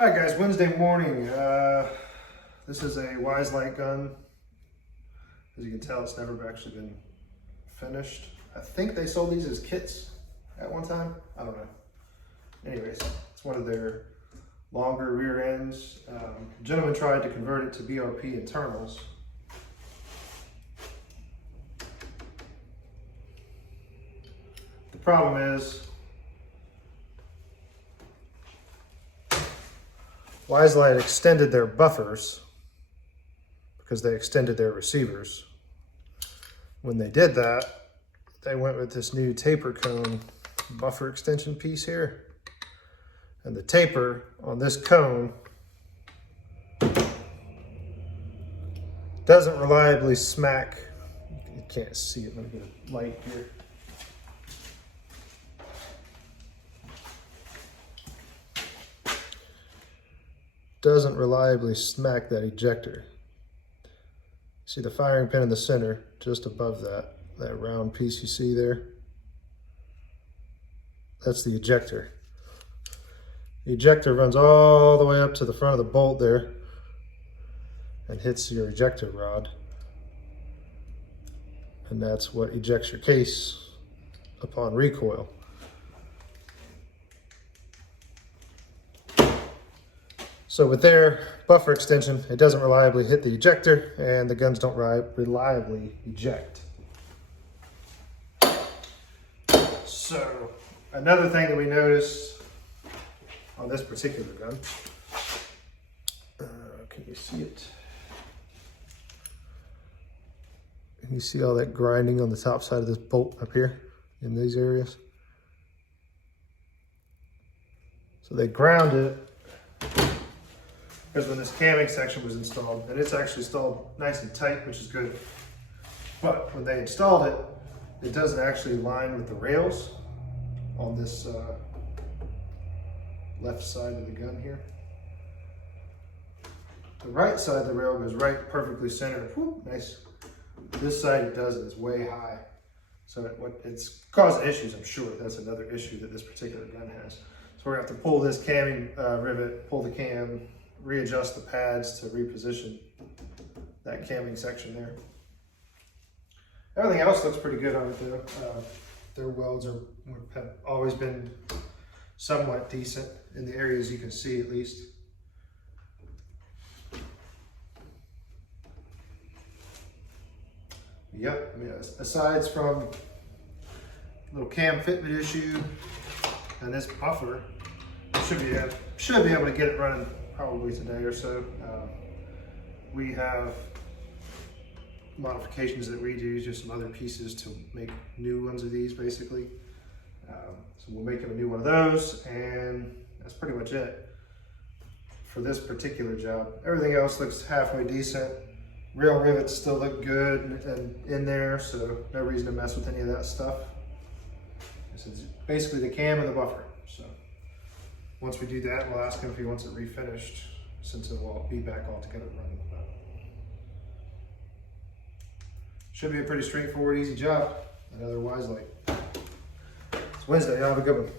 Hi guys, Wednesday morning. This is a Wiselite gun. As you can tell, it's never actually been finished. I think they sold these as kits at one time. I don't know. Anyways, it's one of their longer rear ends. The gentleman tried to convert it to BRP internals. The problem is, Wiselite extended their buffers because they extended their receivers. When they did that, they went with this new taper cone buffer extension piece here. And the taper on this cone doesn't reliably smack. You can't see it, let me get a light here. Doesn't reliably smack that ejector. See the firing pin in the center, just above that round piece you see there? That's the ejector. The ejector runs all the way up to the front of the bolt there and hits your ejector rod. And that's what ejects your case upon recoil. So with their buffer extension, it doesn't reliably hit the ejector and the guns don't reliably eject. So another thing that we noticed on this particular gun, can you see it? Can you see all that grinding on the top side of this bolt up here in these areas? So they ground it because when this camming section was installed, and it's actually installed nice and tight, which is good. But when they installed it, it doesn't actually line with the rails on this left side of the gun here. The right side of the rail goes right perfectly centered. Whoop, nice. This side it doesn't, it's way high. So it's causing issues, I'm sure. That's another issue that this particular gun has. So we're gonna have to pull this camming rivet, pull the cam, readjust the pads to reposition that camming section there. Everything else looks pretty good on it though. Their welds have always been somewhat decent in the areas you can see at least. Yep, I mean, aside from a little cam fitment issue and this buffer, should be able to get it running probably today or so. We have modifications that we do, just some other pieces to make new ones of these basically. So we'll make him a new one of those, and that's pretty much it for this particular job. Everything else looks halfway decent. Rail rivets still look good and in there, so no reason to mess with any of that stuff. This is basically the cam and the buffer. So once we do that, we'll ask him if he wants it refinished, since it will be back all together running. Should be a pretty straightforward, easy job. Another Wiselite. It's Wednesday, y'all have a good one.